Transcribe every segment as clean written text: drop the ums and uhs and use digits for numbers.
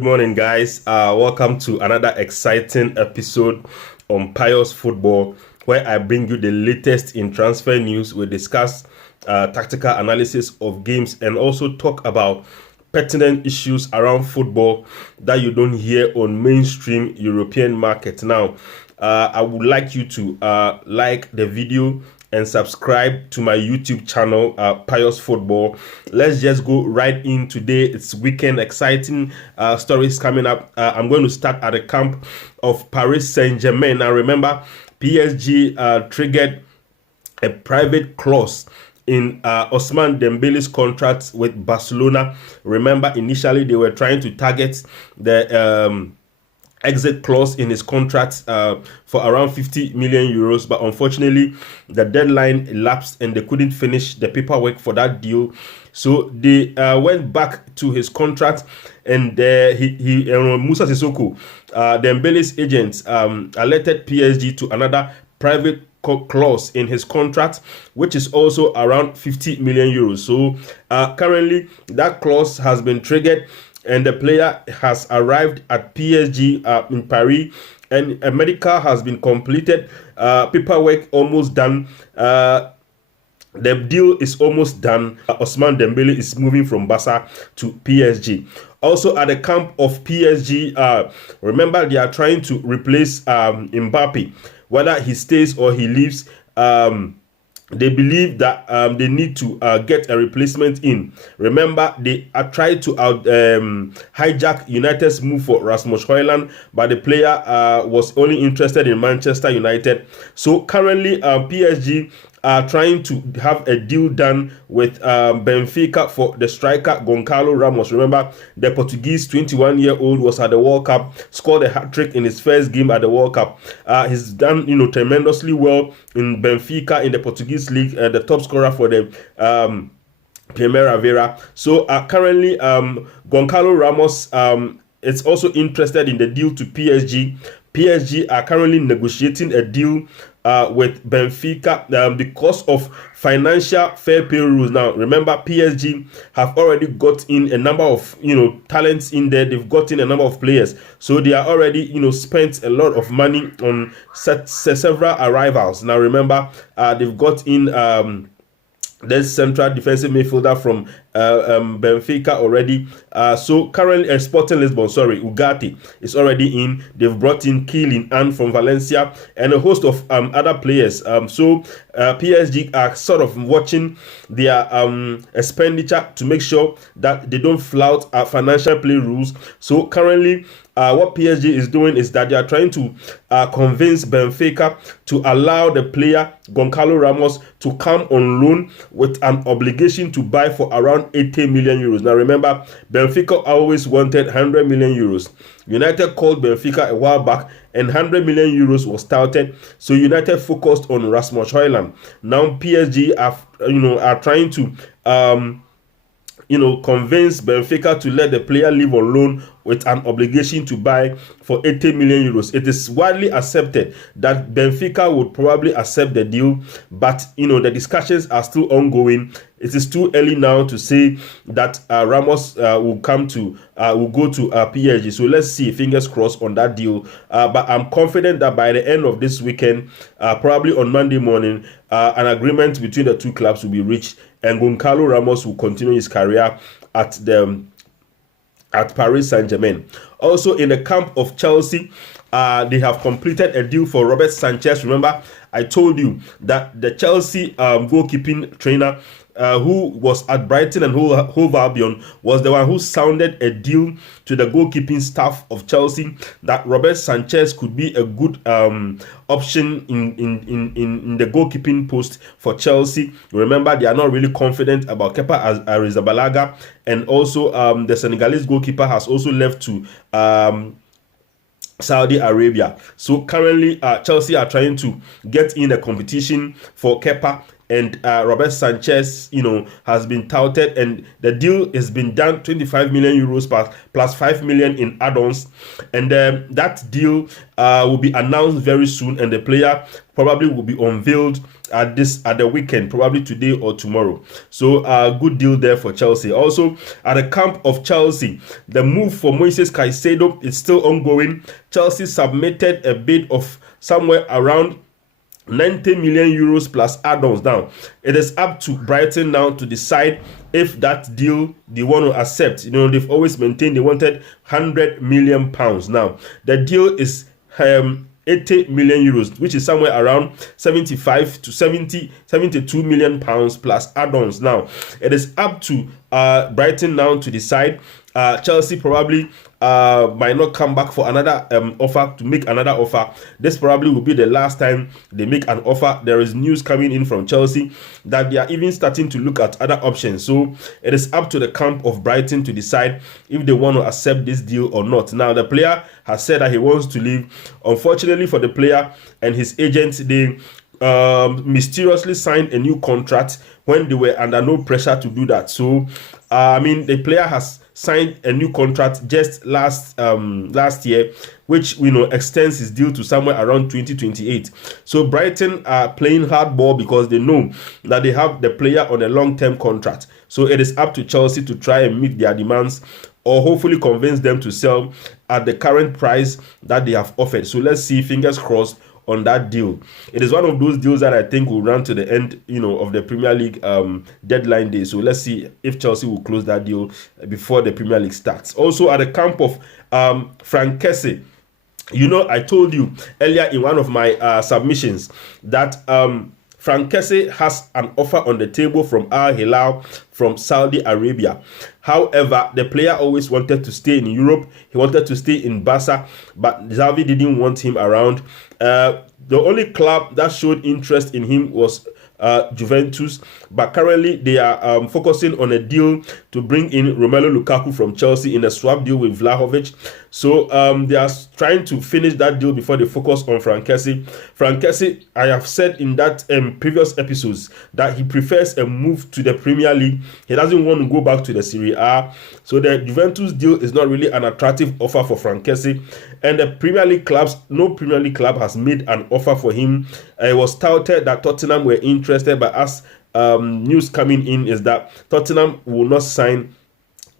Good morning, guys. Welcome to another exciting episode on Pious Football, where I bring you the latest in transfer news. We discuss tactical analysis of games and also talk about pertinent issues around football that you don't hear on mainstream European market. Now, I would like you to like the video and subscribe to my YouTube channel, Pious Football. Let's just go right in today. It's weekend, exciting stories coming up. I'm going to start at the camp of Paris Saint-Germain. Now remember, PSG triggered a private clause in Ousmane Dembele's contract with Barcelona. Remember, initially they were trying to target the exit clause in his contract for around 50 million euros, but unfortunately the deadline elapsed and they couldn't finish the paperwork for that deal. So they went back to his contract, and Moussa Sissoko, Dembele's agent, alerted PSG to another private clause in his contract, which is also around 50 million euros. So currently that clause has been triggered, and the player has arrived at PSG in Paris, and a medical has been completed, paperwork almost done. The deal is almost done. Ousmane Dembele is moving from Barca to PSG. Also at the camp of PSG, remember they are trying to replace Mbappe, whether he stays or he leaves. They believe that they need to get a replacement in. Remember, they tried to hijack United's move for Rasmus Hojlund, but the player was only interested in Manchester United. So currently, PSG are trying to have a deal done with Benfica for the striker Goncalo Ramos. Remember, the Portuguese 21-year-old was at the World Cup, scored a hat-trick in his first game at the World Cup. He's done, tremendously well in Benfica in the Portuguese league, the top scorer for the Primera. So currently, Goncalo Ramos is also interested in the deal to PSG. PSG are currently negotiating a deal with Benfica because of financial fair play rules. Now, remember, PSG have already got in a number of talents in there. They've got in a number of players, so they are already spent a lot of money on several arrivals. Now, remember, they've got in there's central defensive midfielder from Benfica already. So currently, Sporting Lisbon, Ugarte is already in. They've brought in Kylian from Valencia and a host of other players. So PSG are sort of watching their expenditure to make sure that they don't flout financial play rules. So currently, what PSG is doing is that they are trying to convince Benfica to allow the player Goncalo Ramos to come on loan with an obligation to buy for around 80 million euros. Now remember, Benfica always wanted 100 million euros. United called Benfica a while back, and 100 million euros was touted. So United focused on Rasmus Hojlund. Now PSG are trying to convince Benfica to let the player live on loan with an obligation to buy for 80 million euros. It is widely accepted that Benfica would probably accept the deal, but the discussions are still ongoing. It is too early now to say that Ramos will go to PSG. So let's see, fingers crossed on that deal. But I'm confident that by the end of this weekend, probably on Monday morning, an agreement between the two clubs will be reached, and Goncalo Ramos will continue his career at Paris Saint-Germain. Also in the camp of Chelsea, they have completed a deal for Robert Sanchez. Remember, I told you that the Chelsea goalkeeping trainer who was at Brighton and Hove Albion was the one who sounded a deal to the goalkeeping staff of Chelsea that Robert Sanchez could be a good option in the goalkeeping post for Chelsea. Remember, they are not really confident about Kepa Arrizabalaga, and also the Senegalese goalkeeper has also left to Saudi Arabia. So currently, Chelsea are trying to get in a competition for Kepa and Robert Sanchez, has been touted, and the deal has been done 25 million euros plus 5 million in add-ons, and that deal will be announced very soon, and the player probably will be unveiled at the weekend, probably today or tomorrow. So good deal there for Chelsea. Also at the camp of Chelsea, the move for Moises Caicedo is still ongoing. Chelsea submitted a bid of somewhere around 90 million euros plus add-ons. Now it is up to Brighton now to decide if that deal they want to accept. They've always maintained they wanted 100 million pounds. Now the deal is 80 million euros, which is somewhere around 75 to 72 million pounds plus add-ons. Now it is up to Brighton now to decide. Chelsea probably might not come back for another offer, to make another offer. This probably will be the last time they make an offer. There is news coming in from Chelsea that they are even starting to look at other options. So it is up to the camp of Brighton to decide if they want to accept this deal or not. Now the player has said that he wants to leave. Unfortunately for the player and his agent, they mysteriously signed a new contract when they were under no pressure to do that. So the player has signed a new contract just last year, which extends his deal to somewhere around 2028. So Brighton are playing hardball because they know that they have the player on a long-term contract. So it is up to Chelsea to try and meet their demands, or hopefully convince them to sell at the current price that they have offered. So let's see, fingers crossed on that deal. It is one of those deals that I think will run to the end, of the Premier League deadline day. So let's see if Chelsea will close that deal before the Premier League starts. Also at the camp of Frank Kessie, I told you earlier in one of my submissions that Frank Kessie has an offer on the table from Al Hilal from Saudi Arabia. However, the player always wanted to stay in Europe. He wanted to stay in Barca, but Xavi didn't want him around. The only club that showed interest in him was Juventus, but currently they are focusing on a deal to bring in Romelu Lukaku from Chelsea in a swap deal with Vlahovic. So they are trying to finish that deal before they focus on Frank Kessie. Frank Kessie, I have said in that previous episodes that he prefers a move to the Premier League. He doesn't want to go back to the Serie A. So the Juventus deal is not really an attractive offer for Frank Kessie. And the Premier League clubs, no Premier League club has made an offer for him. It was touted that Tottenham were interested, but as news coming in is that Tottenham will not sign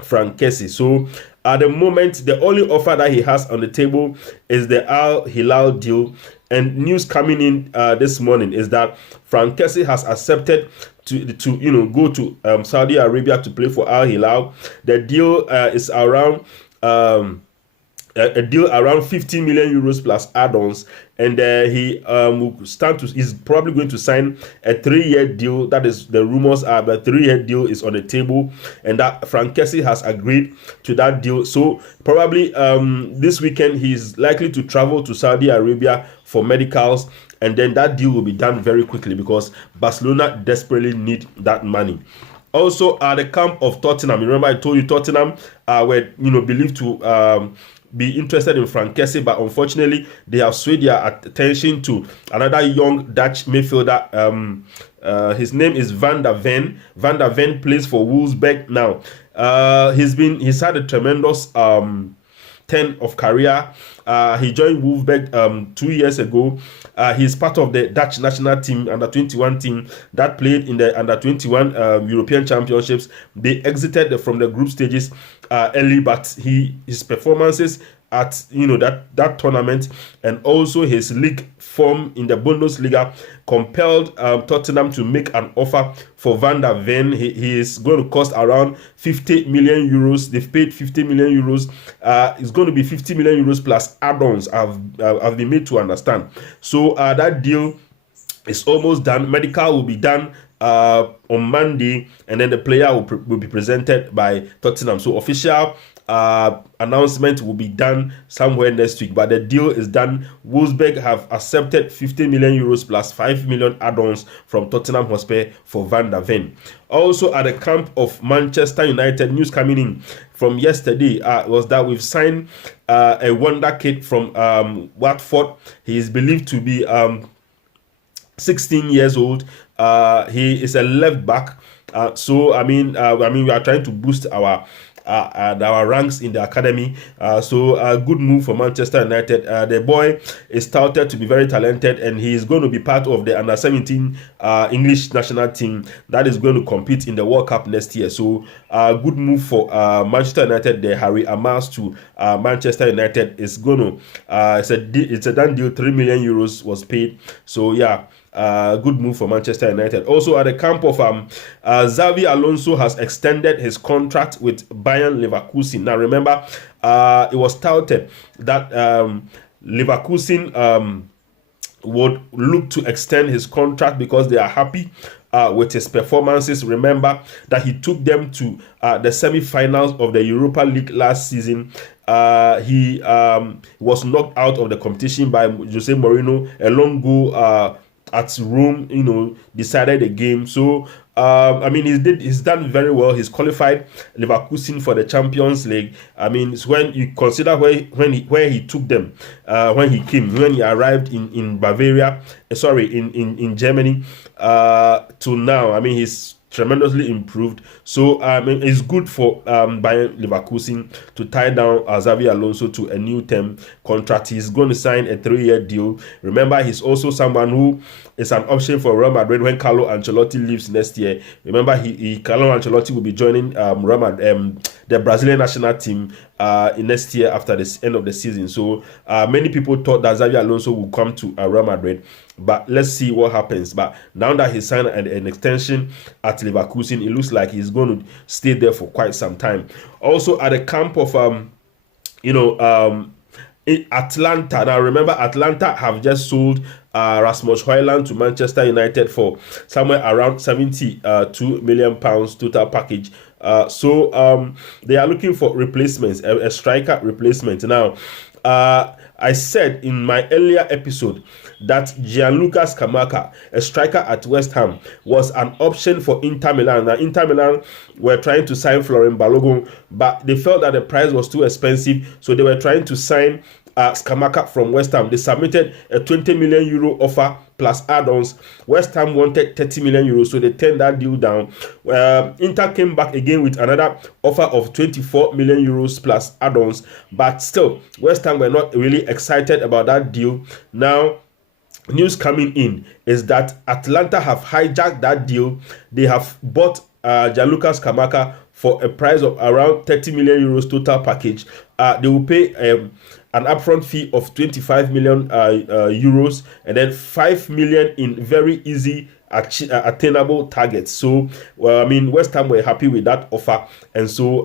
Frank Kessie. So at the moment, the only offer that he has on the table is the Al Hilal deal. And news coming in this morning is that Frank Kessie has accepted to go to Saudi Arabia to play for Al Hilal. The deal is around a deal around 50 million euros plus add-ons, and he is probably going to sign a 3-year deal. That is, the rumors are the 3-year deal is on the table, and that Frank Kessie has agreed to that deal. So probably this weekend he's likely to travel to Saudi Arabia for medicals, and then that deal will be done very quickly because Barcelona desperately need that money. Also at the camp of Tottenham, remember I told you Tottenham were believed to be interested in Frank Kessie, but unfortunately they have swayed their attention to another young Dutch midfielder. His name is Van der Ven. Van der Ven plays for Wolfsburg now. He's had a tremendous 10 of career. He joined Wolfsburg 2 years ago. He's part of the Dutch national team, under 21 team that played in the under 21 European Championships. They exited from the group stages early, but his performances at that tournament and also his league form in the Bundesliga compelled Tottenham to make an offer for Van der Ven. He is going to cost around 50 million euros. They've paid 50 million euros. It's going to be 50 million euros plus add-ons. I've been made to understand. So that deal is almost done. Medical will be done on Monday, and then the player will be presented by Tottenham. So official announcement will be done somewhere next week, but the deal is done. Wolfsburg have accepted 50 million euros plus 5 million add-ons from Tottenham Hotspur for Van der Ven. Also at the camp of Manchester United, news coming in from yesterday was that we've signed a wonder kid from Watford. He is believed to be 16 years old. He is a left back. So we are trying to boost our ranks in the academy. So a good move for Manchester United. The boy is touted to be very talented, and he is going to be part of the under 17 English national team that is going to compete in the World Cup next year. So good move for Manchester United. The Harry Amas to Manchester United is going to it's a done deal. 3 million euros was paid. So yeah. Good move for Manchester United. Also, at the camp of Xavi Alonso has extended his contract with Bayern Leverkusen. Now, remember, it was touted that Leverkusen would look to extend his contract because they are happy with his performances. Remember that he took them to the semi-finals of the Europa League last season. He was knocked out of the competition by Jose Mourinho. A long goal at Rome, decided the game. So he's done very well. He's qualified Leverkusen for the Champions League. It's when you consider where he took them when he arrived in Bavaria, in Germany, to now. He's tremendously improved. So it's good for Bayern Leverkusen to tie down Xavi Alonso to a new term contract. He's going to sign a 3-year deal. Remember, he's also someone who is an option for Real Madrid when Carlo Ancelotti leaves next year. Remember, Carlo Ancelotti will be joining the Brazilian national team next year after the end of the season. So many people thought that Xavi Alonso would come to Real Madrid, but let's see what happens. But now that he signed an extension at Leverkusen, it looks like he's going to stay there for quite some time. Also, at the camp of in Atlanta. Now remember, Atlanta have just sold Rasmus Hojlund to Manchester United for somewhere around 72 million pounds total package. So they are looking for replacements, a striker replacement. Now, I said in my earlier episode that Gianluca Scamacca, a striker at West Ham, was an option for Inter Milan. Now, Inter Milan were trying to sign Florent Balogun, but they felt that the price was too expensive, so they were trying to sign Scamacca from West Ham. They submitted a 20 million euro offer plus add-ons. West Ham wanted 30 million euros, so they turned that deal down. Inter came back again with another offer of 24 million euros plus add-ons, but still, West Ham were not really excited about that deal. Now, news coming in is that Atlanta have hijacked that deal. They have bought Gianluca Scamacca for a price of around 30 million euros total package. They will pay an upfront fee of 25 million euros and then 5 million in very easy attainable targets. So West Ham were happy with that offer, and so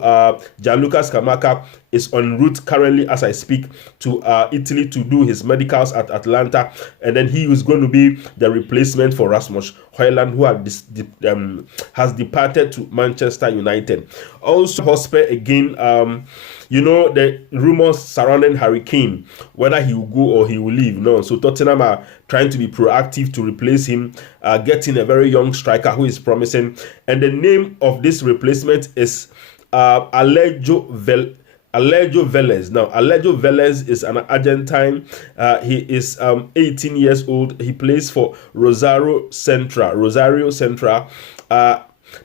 Gianluca Scamacca is en route currently as I speak to Italy to do his medicals at Atlanta, and then he is going to be the replacement for Rasmus Hojlund, who has departed to Manchester United. Also, Hotspur again. The rumors surrounding Harry Kane, whether he will go or he will leave. No, so Tottenham are trying to be proactive to replace him, getting a very young striker who is promising. And the name of this replacement is Alejo Velez. Now, Alejo Velez is an Argentine. He is 18 years old. He plays for Rosario Central.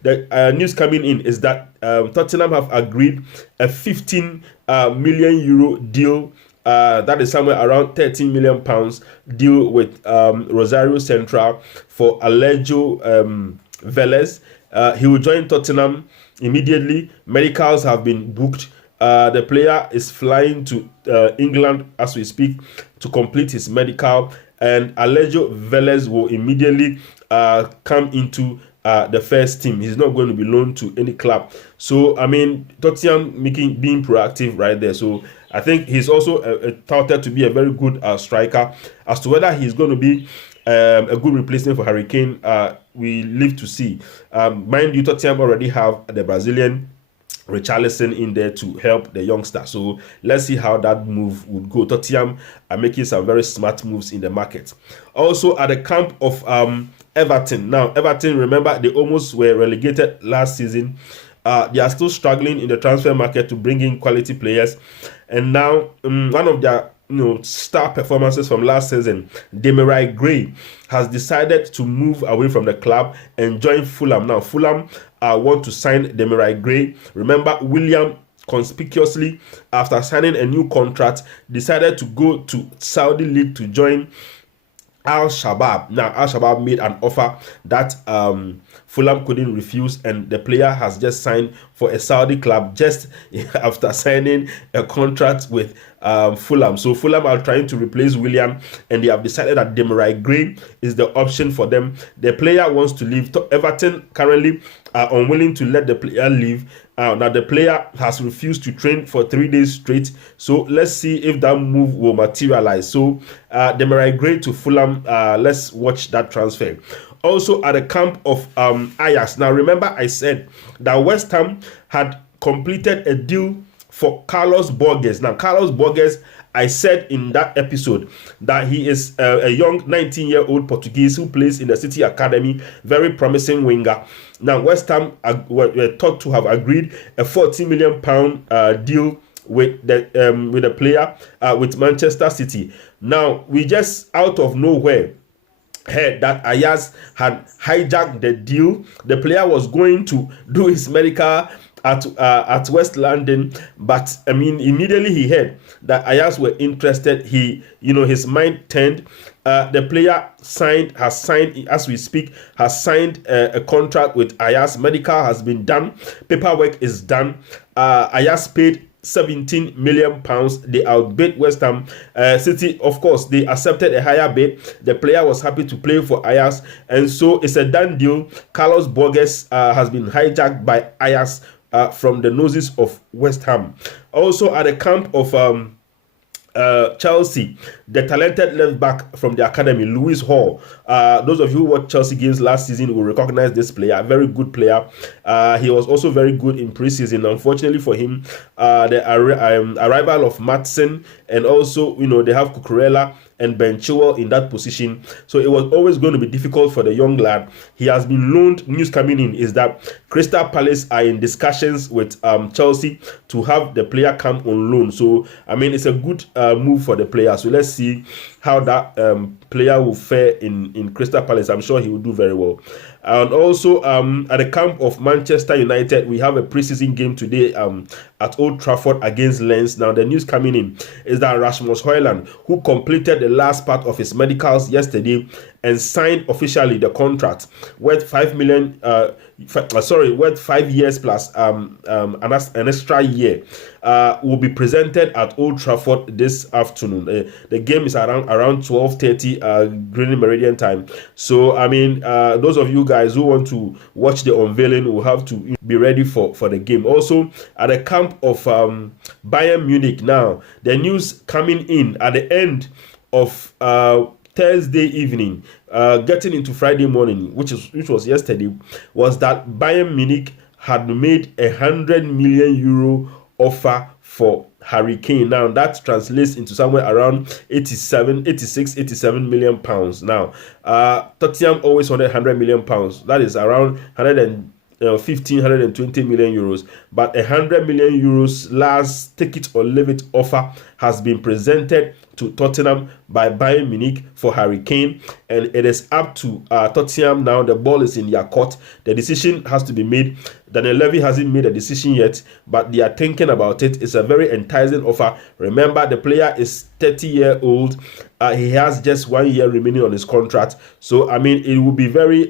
The news coming in is that Tottenham have agreed a 15 million euro deal. That is somewhere around 13 million pounds deal with Rosario Central for Alejo Velez. He will join Tottenham immediately. Medicals have been booked. The player is flying to England as we speak to complete his medical, and Alejo Velez will immediately come into the first team. He's not going to be loaned to any club. So Tottenham being proactive right there. So I think he's also touted to be a very good striker. As to whether he's going to be a good replacement for Harry Kane, we live to see. Mind you, Tottenham already have the Brazilian Richarlison in there to help the youngster. So let's see how that move would go. Tottenham are making some very smart moves in the market. Also, at the camp of Everton. Now, Everton, remember, they almost were relegated last season. They are still struggling in the transfer market to bring in quality players. And now, one of their star performances from last season, Demarai Gray has decided to move away from the club and join Fulham. Now, Fulham want to sign Demarai Gray. Remember, William conspicuously, after signing a new contract, decided to go to Saudi League to join Al Shabab. Now, Al Shabab made an offer that Fulham couldn't refuse, and the player has just signed for a Saudi club just after signing a contract with Fulham. So Fulham are trying to replace William, and they have decided that Demarai Gray is the option for them. The player wants to leave. Everton currently are unwilling to let the player leave. Now the player has refused to train for 3 days straight. So let's see if that move will materialize. So Demarai Gray to Fulham. Let's watch that transfer. Also at the camp of Ajax. Now remember I said that West Ham had completed a deal for Carlos Borges. Now Carlos Borges, I said in that episode that he is a young 19-year-old Portuguese who plays in the City Academy, very promising winger. Now West Ham were thought to have agreed a £40 million deal with the player with Manchester City. Now we just out of nowhere heard that Ajax had hijacked the deal. The player was going to do his medical at West London, but immediately he heard that Ajax were interested. His mind turned. The player has signed as we speak, has signed a contract with Ajax. Medical has been done, paperwork is done. Ajax paid £17 million. They outbid West Ham. City, of course, they accepted a higher bid. The player was happy to play for Ajax, and so it's a done deal. Carlos Borges has been hijacked by Ajax from the noses of West Ham. Also at the camp of Chelsea, the talented left back from the academy, Lewis Hall. Those of you who watched Chelsea games last season will recognize this player, a very good player. He was also very good in preseason. Unfortunately for him, the arrival of Maatsen, and also they have Cucurella and Ben Chilwell in that position, so it was always going to be difficult for the young lad. He has been loaned. News coming in is that Crystal Palace are in discussions with Chelsea to have the player come on loan. So it's a good move for the player. So let's see how that player will fare in Crystal Palace. I'm sure he will do very well. And also at the camp of Manchester United, we have a preseason game today at Old Trafford against Lens. Now the news coming in is that Rasmus Hojlund, who completed the last part of his medicals yesterday and signed officially the contract worth 5 million, worth 5 years plus an extra year, will be presented at Old Trafford this afternoon. The game is around 12:30 Greenwich Meridian time. So those of you guys who want to watch the unveiling will have to be ready for the game. Also at the camp of Bayern Munich, now the news coming in at the end of Thursday evening, getting into Friday morning, which was yesterday, was that Bayern Munich had made €100 million offer for Harry Kane. Now that translates into somewhere around 87 million pounds. Now Tottenham always wanted £100 million. That is around 120 million euros, but €100 million last take it or leave it offer has been presented to Tottenham by Bayern Munich for Harry Kane, and it is up to Tottenham now. The ball is in their court. The decision has to be made. Daniel Levy hasn't made a decision yet, but they are thinking about it. It's a very enticing offer. Remember, the player is 30-year-old. He has just 1 year remaining on his contract, so it will be very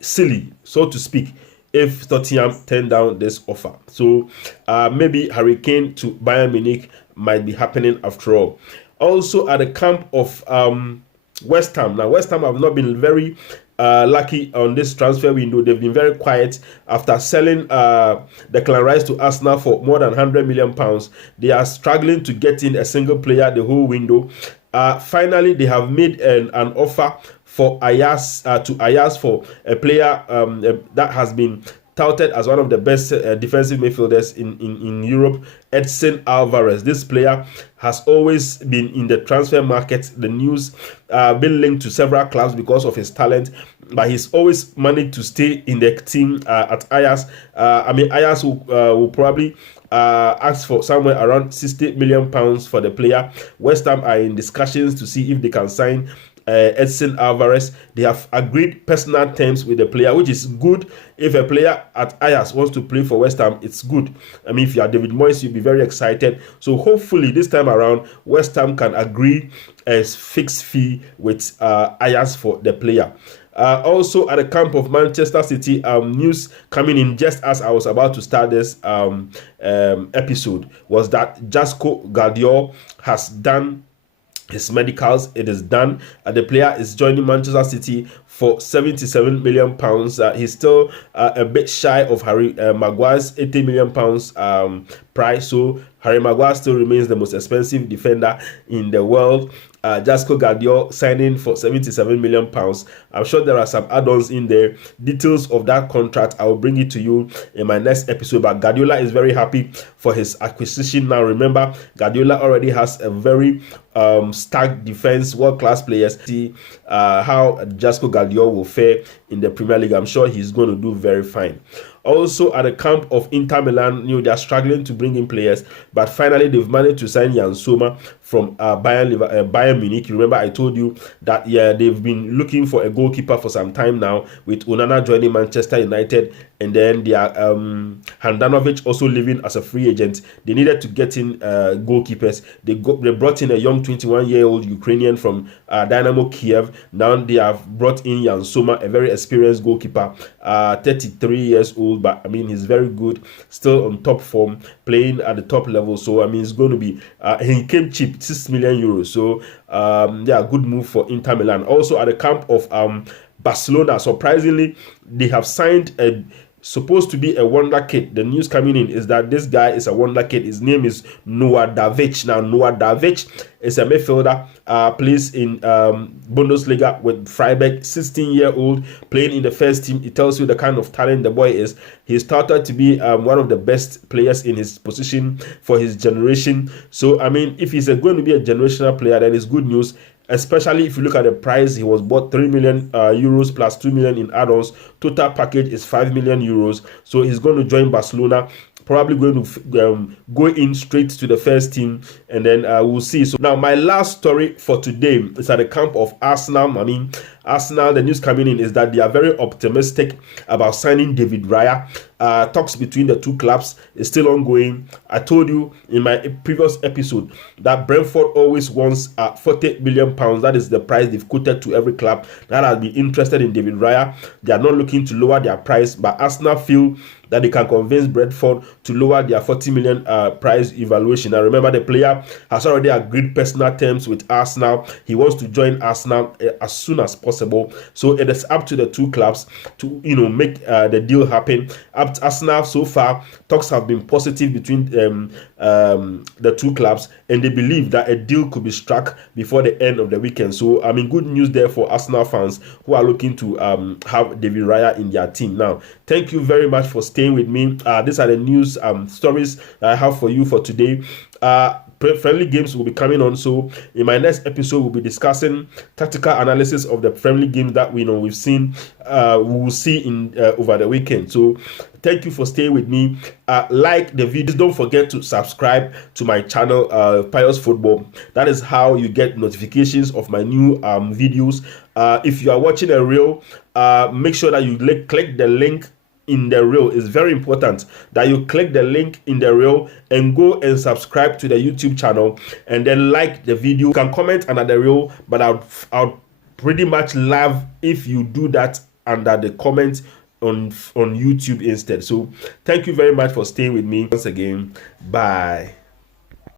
silly, so to speak, if Tottenham turn down this offer. So maybe Harry Kane to Bayern Munich might be happening after all. Also at the camp of West Ham. Now West Ham have not been very lucky on this transfer window. They've been very quiet after selling Declan Rice to Arsenal for more than £100 million. They are struggling to get in a single player the whole window. Finally, they have made an offer for Ajax for a player that has been touted as one of the best defensive midfielders in Europe, Edson Alvarez. This player has always been in the transfer market. The news been linked to several clubs because of his talent, but he's always managed to stay in the team at Ajax. Ajax will probably asked for somewhere around £60 million for the player. West Ham are in discussions to see if they can sign Edson Alvarez. They have agreed personal terms with the player, which is good. If a player at Ajax wants to play for West Ham, it's good. I mean, if you are David Moyes, you'll be very excited. So hopefully this time around, West Ham can agree a fixed fee with Ajax for the player. Also at the camp of Manchester City, news coming in just as I was about to start this episode was that Josko Gvardiol has done his medicals. It is done. The player is joining Manchester City for £77 million. He's still a bit shy of Harry Maguire's £80 million price. So Harry Maguire still remains the most expensive defender in the world. Josko Gvardiol signing for £77 million. I'm sure there are some add-ons in there. Details of that contract, I will bring it to you in my next episode. But Guardiola is very happy for his acquisition. Now remember, Guardiola already has a very stacked defense, world-class players. See how Josko Gvardiol will fare in the Premier League. I'm sure he's going to do very fine. Also at the camp of Inter Milan, they are struggling to bring in players, but finally they've managed to sign Jan Sommer from Bayern Munich. Remember I told you that they've been looking for a goalkeeper for some time now, with Onana joining Manchester United, and then they are Handanovic also leaving as a free agent. They needed to get in goalkeepers. They brought in a young 21-year-old Ukrainian from Dynamo Kiev. Now they have brought in Jan Sommer, a very experienced goalkeeper, 33 years old, but I mean he's very good, still on top form, playing at the top level. So I mean it's going to be he came cheap, €6 million. So good move for Inter Milan. Also at the camp of Barcelona, surprisingly, they have signed a supposed to be a wonder kid. The news coming in is that this guy is a wonder kid. His name is Noah Davic. Now Noah Davic is a midfielder, plays in Bundesliga with Freiburg, 16-year-old, playing in the first team. It tells you the kind of talent the boy is. He started to be one of the best players in his position for his generation. So I mean, if he's going to be a generational player, then it's good news. Especially if you look at the price, he was bought €3 million plus €2 million in add-ons. Total package is €5 million. So he's going to join Barcelona, probably going to go in straight to the first team, and then we'll see. So now my last story for today is at the camp of Arsenal. I mean, Arsenal, the news coming in is that they are very optimistic about signing David Raya. Talks between the two clubs is still ongoing. I told you in my previous episode that Brentford always wants £40 million. That is the price they've quoted to every club that has been interested in David Raya. They are not looking to lower their price, but Arsenal feel that they can convince Brentford to lower their £40 million price evaluation. Now remember, the player has already agreed personal terms with Arsenal. He wants to join Arsenal as soon as possible. So it is up to the two clubs to make the deal happen. Up to Arsenal, so far talks have been positive between the two clubs, and they believe that a deal could be struck before the end of the weekend. So I mean, good news there for Arsenal fans who are looking to have David Raya in their team. Now, thank you very much for staying with me. These are the news stories that I have for you for today. Friendly games will be coming on, so in my next episode we'll be discussing tactical analysis of the friendly games that we've seen, we will see in over the weekend. So thank you for staying with me. Like the videos, don't forget to subscribe to my channel, Pious Football. That is how you get notifications of my new videos. If you are watching a reel, make sure that you click the link in the reel. It's very important that you click the link in the reel and go and subscribe to the YouTube channel, and then like the video. You can comment under the reel, but I'll pretty much love if you do that under the comments on YouTube instead. So thank you very much for staying with me once again. Bye.